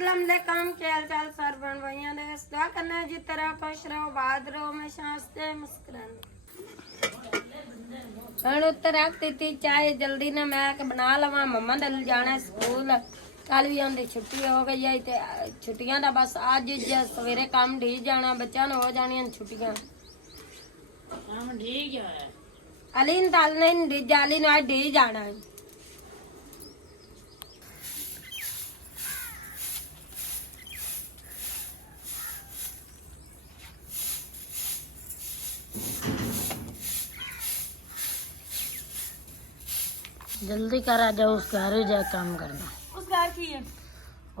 अस्सलाम वालेकुम, क्या हाल चाल सर बहन भैया ने दुआ करना है जिस तरह खुश रहो बात रहो हमेशा हंसते मुस्कुराते। हूँ उत्तर रख दी चाय जल्दी ने मैं बना लवा मम्मा ने जाना स्कूल कल भी उनकी छुट्टी हो गई है ते छुट्टियां दा बस अज सवेरे काम ढी जाना बच्चा ने हो जानी छुट्टियां अली ताल नहीं ढी जाली ने आज ढी जाना है। जल्दी कर आ जाओ उस घर जा काम करना उस घर की है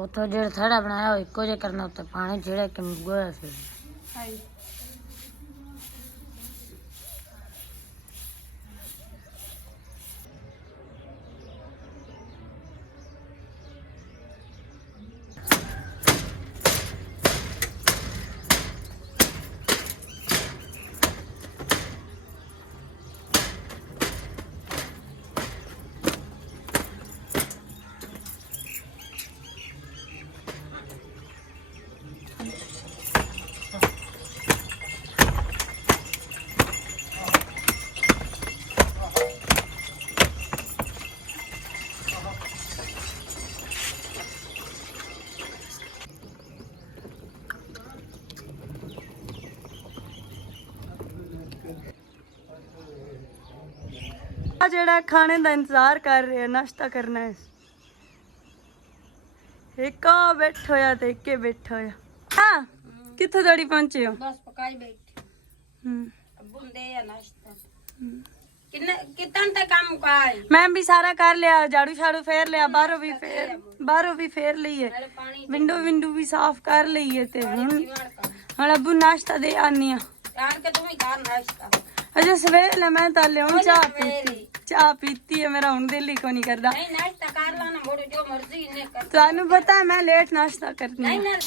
उतो जेड़ा थड़ा बनाया इको जे करना उते पानी छिड़े के गोया फिर हाय जेड़ा खाने का इंतजार कर रहे नाश्ता करना है एक बैठो होया ते एक बैठो होया। हाँ कित्थों तड़ी पहुंचे हो? बस पकाई बैठी अब्बू दे या नाश्ता कितने तक काम मुकाए मैं भी सारा कर लिया झाड़ू झाड़ू फेर लिया बाहरों भी फेर ली है विंडो विंडो भी साफ कर ली है ते हुन अब्बू नाश्ता दे आनी आ यार के तुम ही कर नाश्ता अजे सवेरे मैं ताले हूं चाह पीती है मेरा हुन दिल ही को नहीं करदा नहीं नाश्ता कर लाना मोड़ो जो मर्जी ने कर तानू पता है मैं लेट नाश्ता करती नहीं हूं ना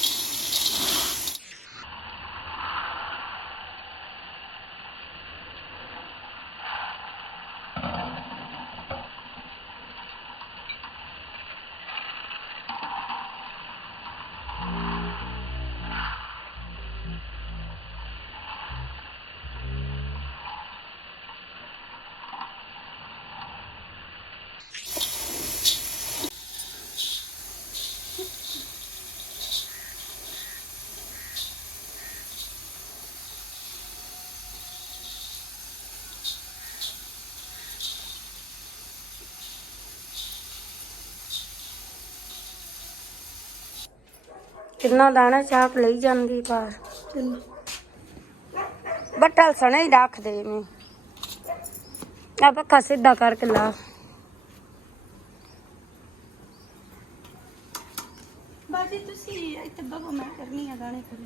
कितना दाना चाप ले जांदी पार बट्टल सने ही रख दे मैं अब पक्का सीधा करके ला बाजी तुसी इते बगो मैं करनी है दाने खड़े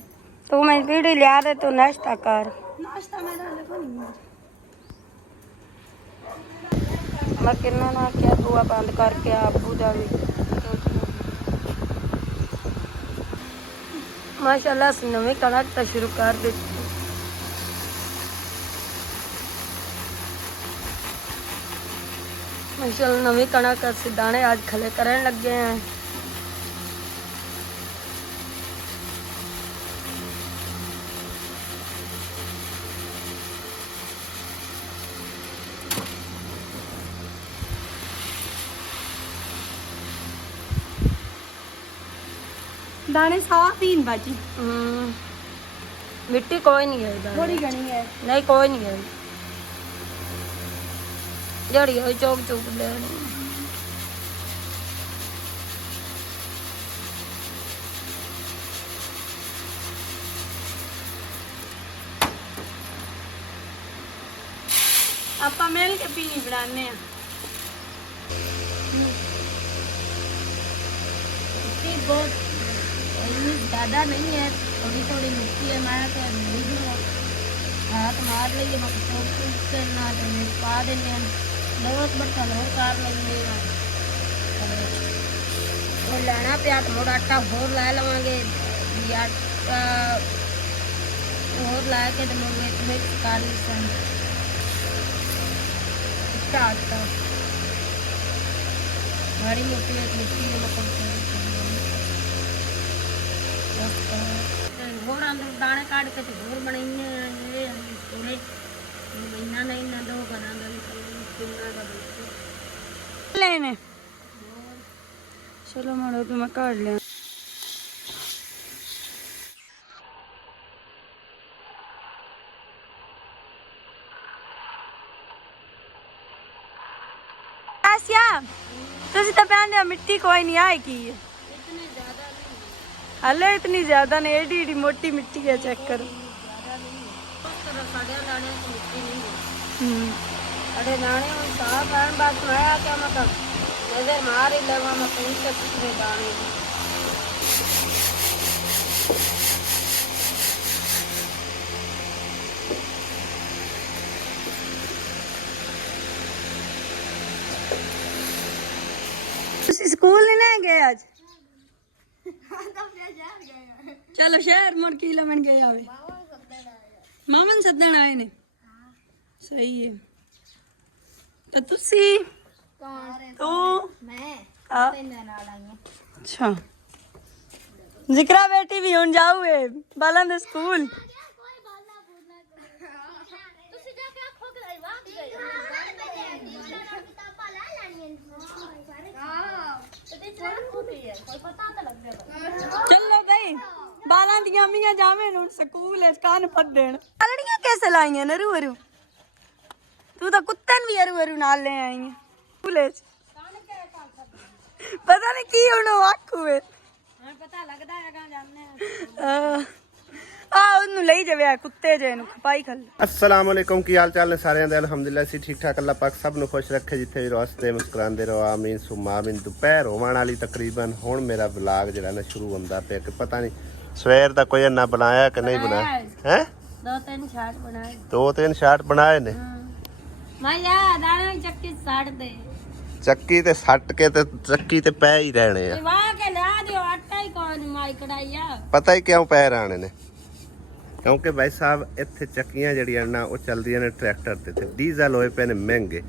तू मैं पीड़ी लिया दे तू नाश्ता कर नाश्ता मेरा लगो नहीं मैं किन्ना ना क्या बुआ बंद करके अब्बू दा भी माशाल्लाह से नवी कड़क तो शुरू कर दी माशाल्लाह नवी कड़क से दाने आज खले करने लग गए हैं। दाने साफ ही बाजी मिट्टी कोई नहीं है इधर थोड़ी घनी है नहीं कोई नहीं है जड़ी हो चौक चौक ले आपा मिल के पीनी बनाने हैं बहुत ज़्यादा नहीं है थोड़ी थोड़ी मिट्टी है मैं हाथ मार लीजिए करना पा देने बहुत बड़ा लोग कर लेंगे और लेना पिया तो मोड़ा आटा होर ला लवेंगे आटा होर ला के तो मिक्स कर लीजिए आटा बड़ी मोटी एक मिट्टी ਹੋਰ ਅੰਦਰ ਦਾਣੇ ਕੱਢ ਕੇ ਤੇ ਹੋਰ ਬਣਾਈਨੇ ਇਹ ਪੂਰੇ ਮਹੀਨਾ ਨਹੀਂ ਨਾ ਦੋ ਘਰਾਂ ਦਾ ਕਿੰਨਾ ਦਾ ਲੈਣੇ ਚਲੋ ਮਾੜੋ ਕਿ ਮੈਂ ਕੱਢ ਲਿਆ ਆਸਿਆ ਤੁਸੀਂ ਤਾਂ ਕਹਿੰਦੇ ਮਿੱਟੀ ਕੋਈ ਨਹੀਂ ਆਏਗੀ हले इतनी ज्यादा नहीं एडी एडी मोटी मिट्टी है चेक करो अरे दाने साफ है बस मैं क्या मतलब नजर मार ही लगा मैं कहीं से पिछले दाने स्कूल नहीं गए आज चलो शहर मुड़ की लमन गए आवे मामन सदन आए ने सही है तो तुसी तू मैं अच्छा जिक्रा बेटी भी हुन जाऊ है बालन दे स्कूल चलो भाई बालां दियां मियां जावे हुन स्कूल है कान पद देन अलड़ियां कैसे लाई हैं नरू अरू तू तो कुत्तन भी अरू अरू नाल ले आई है स्कूल है पता नहीं की हुन आखू है पता लगदा है कहां जाने आ ਉਹਨੂੰ ਲਈ ਜਾਵੇ ਕੁੱਤੇ ਜੇ ਨੂੰ ਖਪਾਈ ਖੱਲ अस्सलाम वालेकुम की हाल चाल ने सारे दे अल्हम्दुलिल्लाह सी ठीक ठाक अल्लाह पाक सब नु खुश रखे जिथे भी रोस्ते मुस्कुरांदे रहो आमीन सुमा आमीन दोपहर होवन वाली तकरीबन हुण मेरा व्लॉग जेड़ा ना शुरू हुंदा पे कि पता नहीं सवेर दा कोई ना बनाया कि नहीं बनाया हैं दो तीन शाट बनाए ने मैं या दाने चक्की साड़ दे ਚੱਕੀ ਤੇ ਸੱਟ ਕੇ ਤੇ ਚੱਕੀ ਤੇ ਪੈ ਹੀ ਰਹਿਣੇ ਆ वाह के ला दियो आटा ही कौन माई कढ़ाइया ਪਤਾ ਹੀ ਕਿਉਂ ਪੈ ਰਹਿਣੇ ਨੇ ਕਿਉਂਕਿ ਭਾਈ ਸਾਹਿਬ ਇੱਥੇ ਚੱਕੀਆਂ ਜਿਹੜੀਆਂ ਨਾ ਉਹ ਚੱਲਦੀਆਂ ਨੇ ਟਰੈਕਟਰ ਤੇ ਡੀਜ਼ਲ ਹੋਏ ਪਏ ਨੇ ਮਹਿੰਗੇ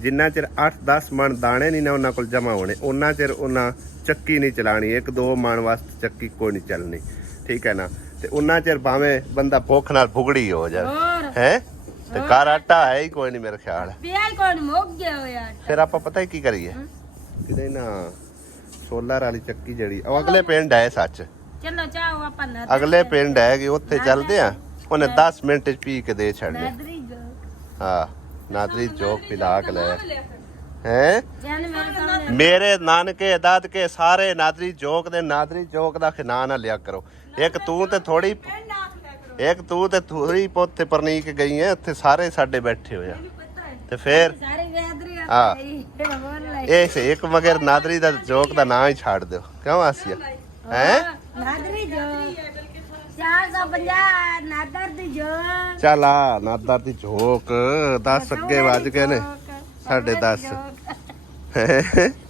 ਜਿੰਨਾ ਚਿਰ 8-10 ਮਣ ਦਾਣੇ ਨਹੀਂ ਨਾ ਉਹਨਾਂ ਕੋਲ ਜਮਾ ਹੋਣੇ ਉਹਨਾਂ ਚਿਰ ਉਹਨਾਂ ਚੱਕੀ ਨਹੀਂ ਚਲਾਣੀ 1-2 ਮਣ ਵਾਸਤੇ ਚੱਕੀ ਕੋਈ ਨਹੀਂ ਚੱਲਣੀ ਠੀਕ ਹੈ ਨਾ ਤੇ ਉਹਨਾਂ ਚਿਰ ਭਾਵੇਂ ਬੰਦਾ ਭੁੱਖ ਨਾਲ ਭੁਗੜੀ ਹੋ ਜਾਵੇ ਹੈ ਤੇ ਘਰ ਆਟਾ ਹੈ ਹੀ ਕੋਈ ਨਹੀਂ ਮੇਰੇ ਖਿਆਲ ਪਿਆਲ ਕੌਣ ਮੁੱਕ ਗਿਆ ਹੋ ਯਾਰ ਫਿਰ ਆਪਾਂ ਪਤਾ ਹੀ ਕੀ ਕਰੀਏ ਕਿਤੇ ਨਾ ਸੋਲਰ ਵਾਲੀ ਚੱਕੀ ਜਿਹੜੀ ਉਹ ਅਗਲੇ ਪਿੰਡ ਹੈ ਸੱਚ ਚਲੋ ਚਾਹੋ ਆਪਾਂ ਨਾ ਅਗਲੇ ਪਿੰਡ ਹੈਗੇ ਉੱਥੇ ਚੱਲਦੇ ਆ ਉਹਨੇ 10 ਮਿੰਟ ਚ ਪੀ ਕੇ ਦੇ ਛੱਡਨੇ ਨਦਰੀ ਜੋ ਹਾਂ ਨਾਦਰੀ ਚੌਕ ਪਿਲਾ ਕੇ ਲੈ ਹੈ ਜਨ ਮੇਰੇ ਸਾਹਮਣੇ ਮੇਰੇ ਨਾਨਕੇ ਦਾਦਕੇ ਸਾਰੇ ਨਾਦਰੀ ਚੌਕ ਦੇ ਨਾਦਰੀ ਚੌਕ ਦਾ ਖਿਨਾ ਨਾ ਲਿਆ ਕਰੋ ਇੱਕ ਤੂੰ ਤੇ ਥੋੜੀ ਪੁੱਤ ਪਰਨੀਕ ਗਈ ਹੈ ਉੱਥੇ ਸਾਰੇ ਸਾਡੇ ਬੈਠੇ ਹੋਇਆ ਤੇ ਫੇਰ ਸਾਰੇ ਵੇਦਰੀ ਹਾਂ ਹੋਰ ਲੈ ਇਹ ਸੇ ਇੱਕ ਮਗਰ ਨਾਦਰੀ ਦਾ ਚੌਕ ਦਾ ਨਾਂ ਹੀ ਛੱਡ ਦਿਓ ਕਿਉਂ ਆਸੀਆ ਹੈ ਨਦਰੀ ਜੋ 450 ਨਦਰ ਦੀ ਜੋ ਚੱਲ ਆ ਨਾਦਰ ਦੀ ਝੋਕ 10 ਅੱਗੇ ਵੱਜ ਗਏ ਨੇ 10:30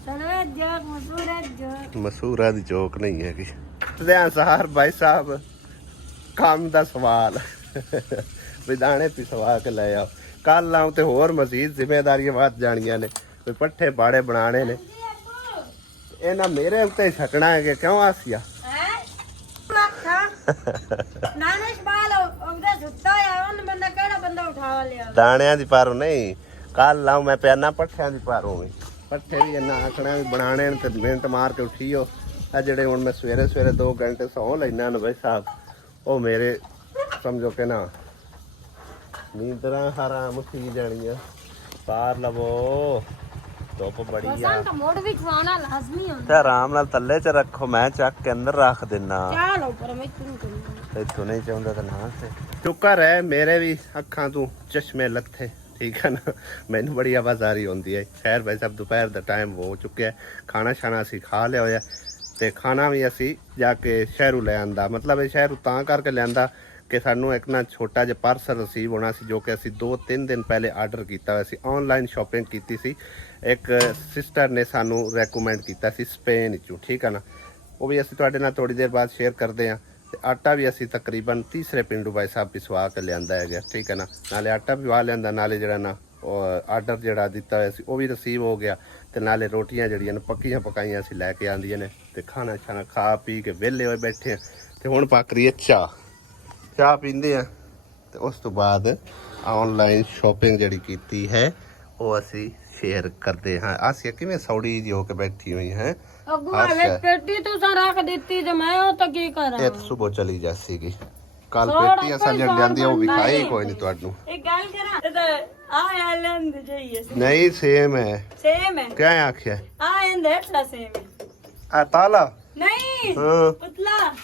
ਸਨਵੇ ਜੋ ਮਸੂਰਾ ਜੋ ਮਸੂਰਾ ਦੀ ਝੋਕ ਨਹੀਂ ਹੈਗੀ ਲਿਆ ਸਹਾਰ ਭਾਈ ਸਾਹਿਬ ਕੰਮ ਦਾ ਸਵਾਲ ਵਿਦਾਣੇ ਪਿਸਵਾ ਕੇ ਲੈ ਆਓ ਕੱਲ ਆਉ ਤੇ ਹੋਰ ਮਜ਼ੀਦ ਜ਼ਿੰਮੇਵਾਰੀਆਂ ਵੱਧ ਜਾਣੀਆਂ ਨੇ ਕੋਈ ਪੱਠੇ ਬਾੜੇ ਬਣਾਣੇ ਨੇ ਇਹਨਾਂ ਮੇਰੇ ਉੱਤੇ ਛਕਣਾ ਹੈ ਕਿ ਕਿਉਂ ਆਸੀਆ ਨਾਨੇ ਸ਼ਬਾਲ ਉਹਦਾ ਸੁੱਤਾ ਆ ਉਹਨ ਬੰਦਾ ਕਿਹੜਾ ਬੰਦਾ ਉਠਾ ਲਿਆ ਦਾਣਿਆਂ ਦੀ ਪਾਰੋਂ ਨਹੀਂ ਕੱਲ ਲਾਉ ਮੈਂ ਪਿਆਨਾ ਪੱਠਿਆਂ ਦੀ ਪਾਰੋਂ ਵੀ ਪੱਠੇ ਵੀ ਇਹਨਾਂ ਆਖਣਾ ਵੀ ਬਣਾਣੇ ਨੇ ਤੇ ਮਿੰਟ ਮਾਰ ਕੇ ਉਠੀਓ ਆ ਜਿਹੜੇ ਹੁਣ ਮੈਂ ਸਵੇਰੇ 2 ਘੰਟੇ ਸੌਂ ਲੈਣਾ ਨੇ ਬਈ ਸਾਹਿਬ ਉਹ ਮੇਰੇ ਸਮਝੋ ਕਿ ਨਾ ਨੀਂਦਰਾਂ ਹਰਾਮ ਸੀ ਜਾਣੀਆਂ ਪਾਰ ਲਵੋ ਧੁੱਪ ਬੜੀ ਆ ਤਾਂ ਮੋੜ ਵੀ ਖਵਾਉਣਾ ਲਾਜ਼ਮੀ ਹੁੰਦਾ ਤੇ ਆਰਾਮ ਨਾਲ ਥੱਲੇ ਚ ਰੱਖੋ ਮੈਂ ਚੱਕ ਕੇ ਅੰਦਰ ਰੱਖ ਦਿੰਨਾ ਚਲੋ ਪਰ ਮੈਂ ਤੈਨੂੰ ਤੇ ਤੂੰ ਨਹੀਂ ਚਾਹੁੰਦਾ ਤਾਂ ਨਾ ਸੇ ਸ਼ੁਕਰ ਹੈ ਮੇਰੇ ਵੀ ਅੱਖਾਂ ਤੋਂ ਚਸ਼ਮੇ ਲੱਥੇ ਠੀਕ ਹੈ ਨਾ ਮੈਨੂੰ ਬੜੀ ਆਵਾਜ਼ਾਰੀ ਹੁੰਦੀ ਹੈ ਖੈਰ ਭਾਈ ਸਾਹਿਬ ਦੁਪਹਿਰ ਦਾ ਟਾਈਮ ਹੋ ਚੁੱਕਿਆ ਖਾਣਾ ਛਾਣਾ ਅਸੀਂ ਖਾ ਲਿਆ ਹੋਇਆ ਤੇ ਖਾਣਾ ਵੀ ਅਸੀਂ ਜਾ ਕੇ ਸ਼ਹਿਰੋਂ ਲੈ ਆਂਦਾ ਮਤਲਬ ਇਹ ਸ਼ਹਿਰੋਂ ਤਾਂ ਕਰਕੇ ਲਿਆਂਦਾ ਕਿ ਸਾਨੂੰ ਇੱਕ ਨਾ ਛੋਟਾ ਜਿਹਾ ਪਾਰਸਲ ਰਿਸੀਵ ਹੋਣਾ ਸੀ ਜੋ ਕਿ ਅਸੀਂ 2-3 ਦਿਨ ਪਹਿਲੇ ਆਰਡਰ ਕੀਤਾ ਹੋਇਆ ਸੀ ਆਨਲਾਈਨ ਸ਼ਾਪਿੰਗ ਕੀਤੀ ਸੀ ਇੱਕ ਸਿਸਟਰ ਨੇ ਸਾਨੂੰ ਰეკਮੈਂਡ ਕੀਤਾ ਸੀ ਸਪੇਨ ਵਿੱਚੋਂ ਠੀਕ ਹੈ ਨਾ ਉਹ ਵੀ ਅਸੀਂ ਤੁਹਾਡੇ ਨਾਲ ਥੋੜੀ ਦੇਰ ਬਾਅਦ ਸ਼ੇਅਰ ਕਰਦੇ ਹਾਂ ਤੇ ਆਟਾ ਵੀ ਅਸੀਂ ਤਕਰੀਬਨ ਤੀਸਰੇ ਪਿੰਡੂ ਭਾਈ ਸਾਹਿਬ ਪਿਸਵਾ ਕੇ ਲਿਆਂਦਾ ਹੈਗਾ ਠੀਕ ਹੈ ਨਾ ਨਾਲੇ ਆਟਾ ਵੀ ਵਾ ਲਿਆਂਦਾ ਨਾਲੇ ਜਿਹੜਾ ਨਾ ਆਰਡਰ ਜਿਹੜਾ ਦਿੱਤਾ ਹੋਇਆ ਸੀ ਉਹ ਵੀ ਰਿਸੀਵ ਹੋ ਗਿਆ ਤੇ ਨਾਲੇ ਰੋਟੀਆਂ ਜਿਹੜੀਆਂ ਨੇ ਪੱਕੀਆਂ ਪਕਾਈਆਂ ਅਸੀਂ ਲੈ ਕੇ ਆਂਦੀਆਂ ਨੇ ਤੇ ਖਾਣਾ ਛਾਣਾ ਖਾ ਪੀ ਕੇ ਵਿਹਲੇ ਹੋਏ ਬੈਠੇ ਆ ਤੇ ਹੁਣ ਪੱਕ ਰਹੀ ਹੈ ਚਾਹ ਪੀਂਦੇ ਆ ਤੇ ਉਸ ਤੋਂ ਬਾਅਦ ਆਨਲਾਈਨ ਸ਼ਾਪਿੰਗ ਜਿਹੜੀ ਕੀਤੀ ਹੈ ਉਹ ਅਸੀਂ ਸ਼ੇਅਰ ਕਰਦੇ ਹਾਂ। ਆਸਿਆ ਕਿਵੇਂ ਸੌੜੀ ਜਿਹੀ ਹੋ ਕੇ ਬੈਠੀ ਹੋਈ ਹੈ। ਅੱਗੂ ਆਵੇ ਪੇਟੀ ਤੁਸੀਂ ਰੱਖ ਦਿੱਤੀ ਤੇ ਮੈਂ ਉਹ ਤਾਂ ਕੀ ਕਰਾਂ। ਇਹ ਸਵੇਰ ਚਲੀ ਜਾ ਸੀਗੀ ਕੱਲ ਪੇਟੀ ਅਸਾਂ ਜਿਹੜੀ ਲਿਆਂਦੀ ਉਹ ਵਿਖਾਈ ਕੋਈ ਨਹੀਂ ਤੁਹਾਨੂੰ। ਇੱਕ ਗੱਲ ਕਰਾਂ ਤੇ ਆ ਐਲਨ ਦੇ ਜਾਈਏ ਨਹੀਂ ਸੇਮ ਹੈ ਕਿਆ ਆਖਿਆ ਆ ਇਹਦੇ ਹੱਥਾ ਸੇਮ ਹੈ ਆ ਤਾਲਾ ਨਹੀਂ ਹਾਂ ਪੁਤਲਾ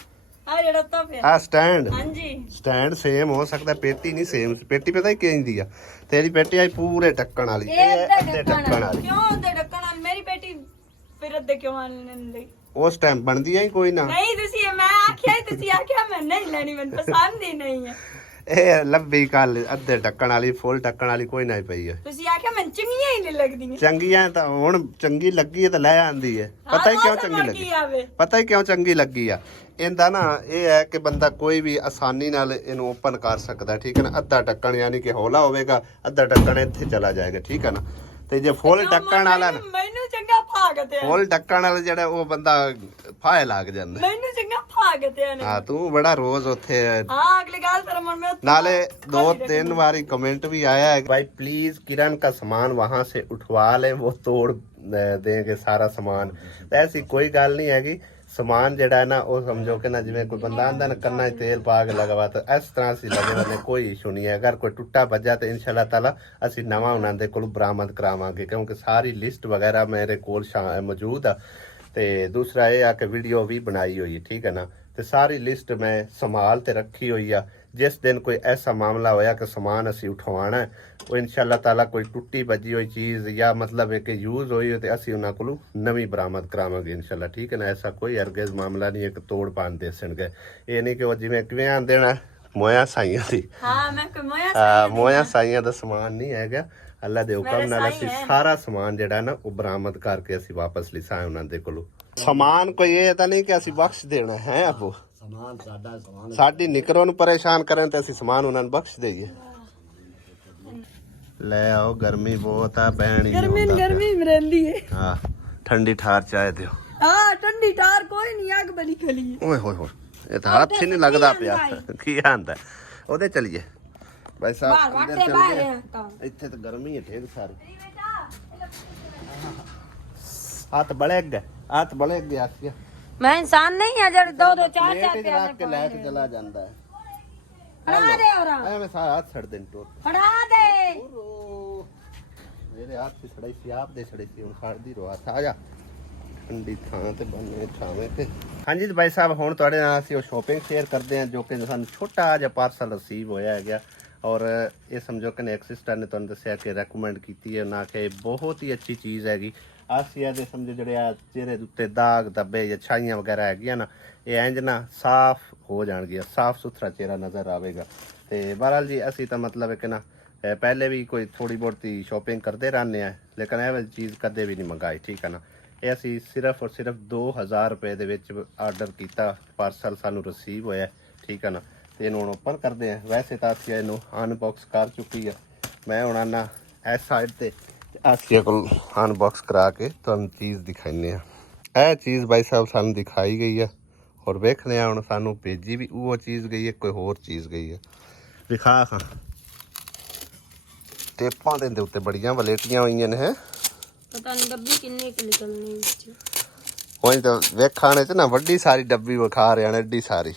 ਆ ਜਿਹੜਾ ਤਾਂ ਪਿਆ ਆ ਸਟੈਂਡ ਹਾਂਜੀ ਸਟੈਂਡ ਸੇਮ ਹੋ ਸਕਦਾ ਪੇਟੀ ਨਹੀਂ ਸੇਮ ਪੇਟੀ ਪਤਾ ਹੀ ਕਿੰਦੀ ਆ ਤੇਰੀ ਪੇਟੀ ਆਈ ਪੂਰੇ ਢੱਕਣ ਵਾਲੀ ਇਹ ਅੱਧੇ ਢੱਕਣ ਵਾਲੀ ਕਿਉਂ ਉਹਦੇ ਢੱਕਣ ਮੇਰੀ ਬੇਟੀ ਫਿਰ ਅੱਧੇ ਕਿਉਂ ਆਣ ਲਈ ਉਸ ਟਾਈਮ ਬਣਦੀ ਆ ਕੋਈ ਨਾ ਨਹੀਂ ਤੁਸੀਂ ਮੈਂ ਆਖਿਆ ਤੁਸੀਂ ਆਖਿਆ ਮੈਂ ਨਹੀਂ ਲੈਣੀ ਮੈਨੂੰ ਪਸੰਦ ਹੀ ਨਹੀਂ ਹੈ ਇਹ ਲੱਭੀ ਕੱਲ ਅੱਧੇ ਢੱਕਣ ਵਾਲੀ ਫੁੱਲ ਢੱਕਣ ਵਾਲੀ ਕੋਈ ਨਾ ਪਈ ਹੈ ਤੁਸੀਂ ਆਖਿਆ ਮੈਨੂੰ ਚੰਗੀਆਂ ਹੀ ਨਹੀਂ ਲੱਗਦੀਆਂ ਚੰਗੀਆਂ ਤਾਂ ਹੁਣ ਚੰਗੀ ਲੱਗੀ ਹੈ ਤਾਂ ਲੈ ਆਂਦੀ ਹੈ ਪਤਾ ਹੀ ਕਿਉਂ ਚੰਗੀ ਲੱਗੀ ਪਤਾ ਹੀ ਕਿਉਂ ਚੰਗੀ ਲੱਗੀ ਆ ਇਹਦਾ ਨਾ ਇਹ ਹੈ ਕਿ ਬੰਦਾ ਕੋਈ ਵੀ ਆਸਾਨੀ ਨਾਲ ਇਹਨੂੰ ਓਪਨ ਕਰ ਸਕਦਾ ਠੀਕ ਹੈ ਨਾ ਅੱਧਾ ਢੱਕਣ ਯਾਨੀ ਕਿ ਹੌਲਾ ਹੋਵੇਗਾ ਅੱਧਾ ਢੱਕਣ ਇੱਥੇ ਚਲਾ ਜਾਏਗਾ ਠੀਕ ਹੈ ਨਾ ਤੇ ਜੇ ਫੁੱਲ ਢੱਕਣ ਵਾਲਾ ਮੈਨੂੰ ਚੰਗਾ ਭਾਗਤੇ ਫੁੱਲ ਢੱਕਣ ਵਾਲਾ ਜਿਹੜਾ ਉਹ ਬੰਦਾ ਫਾਇ ਲੱਗ ਜਾਂਦਾ ਮੈਨੂੰ ਚੰਗਾ ਭਾਗਤੇ ਨੇ ਹਾਂ ਤੂੰ ਬੜਾ ਰੋਜ਼ ਉੱਥੇ हाँ अगली गाल तेरा मन में नाले 2-3 बारी कमेंट भी आया है भाई प्लीज किरण का सामान वहां से उठवा लें वो तोड़ देंगे सारा सामान ऐसी कोई गल नहीं हैगी समान जेड़ा है ना वो समझो कि ना जिवें कोई बंदा आंदा ना कन्ना च तेल पा के लगवा तो इस तरह से लगे वाले कोई इशू नहीं है अगर कोई टुट्टा बजा तो इंशाल्लाह ताला असी नवा उन्हां दे कोल बरामद करावांगे क्योंकि सारी लिस्ट वगैरह मेरे कोल मौजूद है ते दूसरा ये आ कि वीडियो भी बनाई हुई है ठीक है ना ਤੇ ਸਾਰੀ ਲਿਸਟ ਮੈਂ ਸੰਭਾਲ ਤੇ ਰੱਖੀ ਹੋਈ ਆ ਜਿਸ ਦਿਨ ਕੋਈ ਐਸਾ ਮਾਮਲਾ ਹੋਇਆ ਕਿ ਸਮਾਨ ਅਸੀਂ ਉਠਵਾਉਣਾ ਹੈ ਉਹ ਇਨਸ਼ਾਅੱਲਾ ਤਾਲਾ ਕੋਈ ਟੁੱਟੀ ਭੱਜੀ ਹੋਈ ਚੀਜ਼ ਜਾਂ ਮਤਲਬ ਹੈ ਕਿ ਯੂਜ਼ ਹੋਈ ਹੋ ਤੇ ਅਸੀਂ ਉਹਨਾਂ ਕੋਲੋਂ ਨਵੀਂ ਬਰਾਮਦ ਕਰਾਵਾਂਗੇ ਇਨਸ਼ਾਅੱਲਾ ਠੀਕ ਹੈ ਨਾ ਐਸਾ ਕੋਈ ਹਰਗਿਜ਼ ਮਾਮਲਾ ਨਹੀਂ ਇੱਕ ਤੋੜ ਪਾਣ ਦੇ ਸਣਗੇ ਇਹ ਨਹੀਂ ਕਿ ਉਹ ਜਿਵੇਂ ਕਿਵੇਂ ਆਂਦੇ ਨਾ ਮੋਇਆ ਸਾਈਆਂ ਦੀ हाँ मैं कोई ਮੋਇਆ ਸਾਈਆਂ ਦਾ ਸਮਾਨ ਨਹੀਂ ਹੈਗਾ ਅੱਲਾ ਦੇ ਹੁਕਮ ਨਾਲ ਅਸੀਂ ਸਾਰਾ ਸਮਾਨ ਜਿਹੜਾ ਨਾ ਉਹ ਬਰਾਮਦ ਕਰਕੇ ਅਸੀਂ ਵਾਪਸ ਲਿਸਾਂ ਉਹਨਾਂ ਦੇ ਕੋਲੋਂ ਸਮਾਨ ਕੋਈ ਇਹ ਤਾਂ ਨਹੀਂ ਕਿ ਅਸੀਂ ਬਖਸ਼ ਦੇਣਾ ਹੈ ਆਪੋ ਸਮਾਨ ਸਾਡਾ ਸਮਾਨ ਸਾਡੀ ਨਿਕਰੋਂ ਨੂੰ ਪਰੇਸ਼ਾਨ ਕਰਨ ਤੇ ਅਸੀਂ ਸਮਾਨ ਉਹਨਾਂ ਨੂੰ ਬਖਸ਼ ਦੇਈਏ ਲੈ ਆਓ ਗਰਮੀ ਬਹੁਤ ਆ ਪੈਣੀ गर्मी में रहंदी है ਹਾਂ ਠੰਡੀ ਠਾਰ ਚਾਹ ਦਿਓ हां ठंडी टार कोई नहीं आग बली खली ਓਏ ਹੋਏ ਹੋਏ ਇਹ ਤਾਂ ਹੱਥ ਹੀ ਨਹੀਂ ਲੱਗਦਾ ਪਿਆ ਕੀ ਆਂਦਾ ਉਹਦੇ ਚਲੀਏ ਭਾਈ ਸਾਹਿਬ ਅੰਦਰ ਚਲੀਏ ਇੱਥੇ ਤਾਂ ਗਰਮੀ ਹੈ ਢੇਰ ਸਾਰੀ ਹੱਥ ਬੜੇ ਗਏ ਆਸਿਆ मैं इंसान नहीं है जड़ दो दो चार चार ਪਲੇਟ ਰੱਖ ਕੇ ਲੈ ਕੇ ਚਲਾ ਜਾਂਦਾ ਹੈ फड़ा दे और ਐਵੇਂ ਸਾਰਾ ਹੱਥ ਛੱਡ ਦੇਣ ਟੋਟ फड़ा दे ਮੇਰੇ ਹੱਥ ਤੇ ਛੜਾਈ ਸੀ ਆਪ ਦੇ ਛੜੇ ਸੀ ਹੁਣ ਖੜਦੀ ਰੋ ਹੱਥ ਆ ਜਾ ਠੰਡੀ ਥਾਂ ਤੇ ਬੰਨੇ ਥਾਵੇਂ ਤੇ ਹਾਂਜੀ ਭਾਈ ਸਾਹਿਬ ਹੁਣ ਤੁਹਾਡੇ ਨਾਲ ਅਸੀਂ ਉਹ ਸ਼ਾਪਿੰਗ ਸ਼ੇਅਰ ਕਰਦੇ ਹਾਂ ਜੋ ਕਿ ਸਾਨੂੰ ਛੋਟਾ ਜਿਹਾ ਪਾਰਸਲ ਰਿਸੀਵ ਹੋਇਆ ਹੈਗਾ ਔਰ ਇਹ ਸਮਝੋ ਕਿ ਨੈਕ ਸਿਸਟਰ ਨੇ ਤੁਹਾਨੂੰ ਦੱਸਿਆ ਕਿ ਰეკਮੈਂਡ ਕੀਤੀ ਹੈ ਉਹਨਾਂ ਕਿ ਬਹੁਤ ਹੀ ਅੱਛੀ ਚੀਜ਼ ਹੈਗੀ ਆਸੀਆ ਦੇ ਸਮਝੋ ਜਿਹੜੇ ਆ ਚਿਹਰੇ ਦੇ ਉੱਤੇ ਦਾਗ ਧੱਬੇ ਜਾਂ ਛਾਈਆਂ ਵਗੈਰਾ ਹੈਗੀਆਂ ਨਾ ਇਹ ਇੰਜ ਨਾ ਸਾਫ਼ ਹੋ ਜਾਣਗੀਆਂ ਸਾਫ਼ ਸੁਥਰਾ ਚਿਹਰਾ ਨਜ਼ਰ ਆਵੇਗਾ ਤੇ ਬਹਰਾਲ ਜੀ ਅਸੀਂ ਤਾਂ ਮਤਲਬ ਹੈ ਕਿ ਨਾ ਪਹਿਲੇ ਵੀ ਕੋਈ ਥੋੜੀ ਬਹੁਤੀ ਸ਼ਾਪਿੰਗ ਕਰਦੇ ਰਹਿੰਦੇ ਆ ਲੇਕਿਨ ਇਹ ਵਾਲੀ ਚੀਜ਼ ਕਦੇ ਵੀ ਨਹੀਂ ਮੰਗਾਈ ਠੀਕ ਹੈ ਨਾ ਇਹ ਅਸੀਂ ਸਿਰਫ ਔਰ ਸਿਰਫ 2000 ਰੁਪਏ ਦੇ ਵਿੱਚ ਆਰਡਰ ਕੀਤਾ ਪਾਰਸਲ ਸਾਨੂੰ ਰਿਸੀਵ ਹੋਇਆ ਠੀਕ ਹੈ ਨਾ ਤੇ ਇਹਨੂੰ ਹੁਣ ਓਪਨ ਕਰਦੇ ਆ ਵੈਸੇ ਤਾਂ ਅਸੀਂ ਇਹਨੂੰ ਅਨਬਾਕਸ ਕਰ ਚੁੱਕੀ ਆ ਮੈਂ ਹੁਣ ਆਣਾ ਇਸ ਸਾਈਡ ਤੇ ਆਸੀਆ ਕੋਲ ਅਨਬਾਕਸ ਕਰਾ ਕੇ ਤੁਹਾਨੂੰ ਚੀਜ਼ ਦਿਖਾਉਂਦੇ ਆ ਇਹ ਚੀਜ਼ ਭਾਈ ਸਾਹਿਬ ਸਾਨੂੰ ਦਿਖਾਈ ਗਈ ਆ ਔਰ ਵੇਖਦੇ ਆ ਹੁਣ ਸਾਨੂੰ ਭੇਜੀ ਵੀ ਉਹ ਚੀਜ਼ ਗਈ ਹੈ ਕੋਈ ਹੋਰ ਚੀਜ਼ ਗਈ ਹੈ ਦਿਖਾ ਖਾਂ ਟੇਪਾਂ ਦੇ ਉੱਤੇ ਬੜੀਆਂ ਵਲੇਟੀਆਂ ਹੋਈਆਂ ਨੇ ਹੈ पता नहीं डब्बी किन्ने की निकलनी है ਉਹੀ ਤਾਂ ਵੇਖਾਣੇ ਚ ਨਾ ਵੱਡੀ ਸਾਰੀ ਡੱਬੀ ਵਿਖਾ ਰਿਆ ਨੇ ਏਡੀ ਸਾਰੀ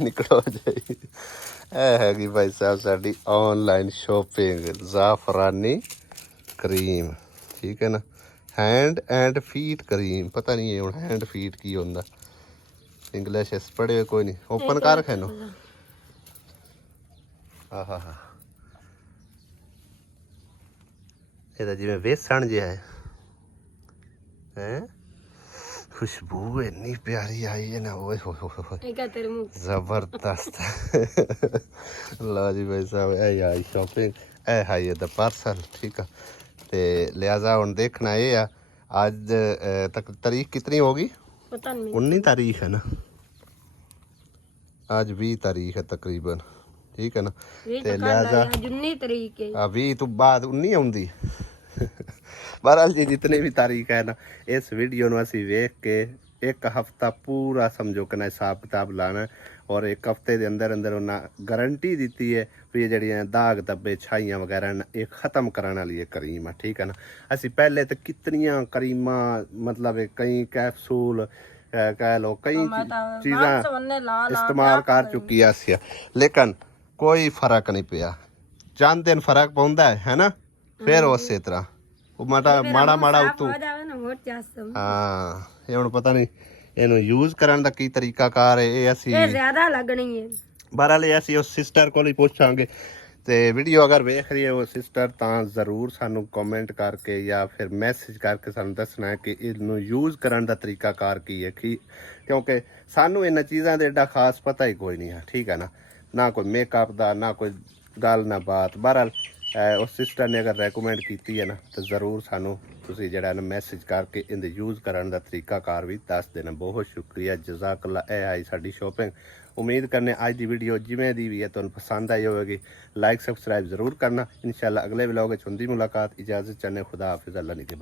ਨਿਕਲੋ ਜਾਈ ਇਹ ਹੈਗੀ ਭਾਈ ਸਾਹਿਬ ਸਾਡੀ ਆਨਲਾਈਨ ਸ਼ਾਪਿੰਗ ਜ਼ਾਫਰਾਨੀ ਕਰੀਮ ਠੀਕ ਹੈ ਨਾ ਹੈਂਡ ਐਂਡ ਫੀਟ ਕਰੀਮ ਪਤਾ ਨਹੀਂ ਇਹ ਹੁਣ ਹੈਂਡ ਫੀਟ ਕੀ ਹੁੰਦਾ ਇੰਗਲਿਸ਼ ਇਸ ਪੜ੍ਹੇ ਕੋਈ ਨਹੀਂ ਓਪਨ ਕਰ ਖੈਨੋ ਆਹਾ ਹਾ ਇਹਦਾ ਜਿਵੇਂ ਵੇਸਣ ਜਿਹਾ ਹੈ खुशबू इतनी प्यारी आई है ना ओए हो तेरे मुंह जबरदस्त लो जी भाई साहब ए आई शॉपिंग ए है ये द पार्सल ठीक है ते लिहाजा हुन देखना ये है आज तक तारीख कितनी होगी पता नहीं 19 तारीख है ना आज 20 तारीख है तकरीबन ठीक है ना ते लिहाजा 19 तारीख है 20 तो बाद 19 आउंदी बहरहाल जी जितने भी तारीख है ना इस वीडियो ਨੂੰ ਅਸੀਂ ਵੇਖ ਕੇ ਇੱਕ ਹਫਤਾ ਪੂਰਾ ਸਮਝੋ ਕਿ ਨਾ ਹਿਸਾਬ ਕਿਤਾਬ ਲਾਣਾ ਔਰ ਇੱਕ ਹਫਤੇ ਦੇ ਅੰਦਰ ਅੰਦਰ ਉਹਨਾਂ ਗਾਰੰਟੀ ਦਿੱਤੀ ਹੈ ਵੀ ਇਹ ਜਿਹੜੀਆਂ ਦਾਗ ਧੱਬੇ ਛਾਈਆਂ ਵਗੈਰਾ ਨੇ ਇਹ ਖਤਮ ਕਰਨ ਵਾਲੀ ਇਹ ਕਰੀਮ ਆ, ਠੀਕ ਹੈ ਨਾ। ਅਸੀਂ ਪਹਿਲੇ ਤਾਂ ਕਿਤਨੀਆਂ ਕਰੀਮਾਂ ਮਤਲਬ ਕਈ ਕੈਪਸੂਲ ਕਹਿ ਲੋ ਕਈ ਚੀਜ਼ਾਂ ਇਸਤੇਮਾਲ ਕਰ ਚੁੱਕੀ ਆ ਸੀ, ਲੇਕਿਨ ਕੋਈ ਫਰਕ ਨਹੀਂ ਪਿਆ। ਚੰਦ ਦਿਨ ਫਰਕ ਪਾਉਂਦਾ ਹੈ ਨਾ, ਫਿਰ ਉਸੇ ਤਰ੍ਹਾਂ ਉਹ ਮਾੜਾ ਮਾੜਾ ਉਤੋਂ ਹਾਂ। ਇਹ ਹੁਣ ਪਤਾ ਨਹੀਂ ਇਹਨੂੰ ਯੂਜ਼ ਕਰਨ ਦਾ ਕੀ ਤਰੀਕਾ ਕਾਰ ਹੈ, ਇਹ ਅਸੀਂ ਜ਼ਿਆਦਾ ਲੱਗਣੀ ਹੈ। ਬਹਰਾਲ ਅਸੀਂ ਉਸ ਸਿਸਟਰ ਕੋਲ ਹੀ ਪੁੱਛਾਂਗੇ। ਤੇ ਵੀਡੀਓ ਅਗਰ ਵੇਖ ਰਹੀ ਹੈ ਉਹ ਸਿਸਟਰ ਤਾਂ ਜ਼ਰੂਰ ਸਾਨੂੰ ਕਮੈਂਟ ਕਰਕੇ ਜਾਂ ਫਿਰ ਮੈਸੇਜ ਕਰਕੇ ਸਾਨੂੰ ਦੱਸਣਾ ਹੈ ਕਿ ਇਹਨੂੰ ਯੂਜ਼ ਕਰਨ ਦਾ ਤਰੀਕਾ ਕਾਰ ਕੀ ਹੈ, ਕਿਉਂਕਿ ਸਾਨੂੰ ਇਹਨਾਂ ਚੀਜ਼ਾਂ ਦੇ ਏਡਾ ਖਾਸ ਪਤਾ ਹੀ ਕੋਈ ਨਹੀਂ ਹੈ, ਠੀਕ ਹੈ ਨਾ। ਨਾ ਕੋਈ ਮੇਕਅਪ ਦਾ, ਨਾ ਕੋਈ ਗੱਲ ਨਾ ਬਾਤ। ਬਹਰਾਲ ਉਸ ਸਿਸਟਰ ਨੇ ਅਗਰ ਰეკਮੈਂਡ ਕੀਤੀ ਹੈ ਨਾ ਤਾਂ ਜ਼ਰੂਰ ਸਾਨੂੰ ਤੁਸੀਂ ਜਿਹੜਾ ਨਾ ਮੈਸੇਜ ਕਰਕੇ ਇਹਦੇ ਯੂਜ਼ ਕਰਨ ਦਾ ਤਰੀਕਾ ਕਾਰ ਵੀ ਦੱਸ ਦੇਣਾ। ਬਹੁਤ ਸ਼ੁਕਰੀਆ, ਜਜ਼ਾਕੱਲਾ। ਇਹ ਆਈ ਸਾਡੀ ਸ਼ੋਪਿੰਗ। ਉਮੀਦ ਕਰਨੇ ਅੱਜ ਦੀ ਵੀਡੀਓ ਜਿਵੇਂ ਦੀ ਵੀ ਹੈ ਤੁਹਾਨੂੰ ਪਸੰਦ ਆਈ ਹੋਵੇਗੀ। ਲਾਈਕ ਸਬਸਕ੍ਰਾइब ਜ਼ਰੂਰ ਕਰਨਾ। इंशाल्लाह अगले व्लॉग में ਹੁੰਦੀ ਮੁਲਾਕਾਤ। इजाज़त चाहने, खुदा हाफिज़, अल्लाह निगहबान।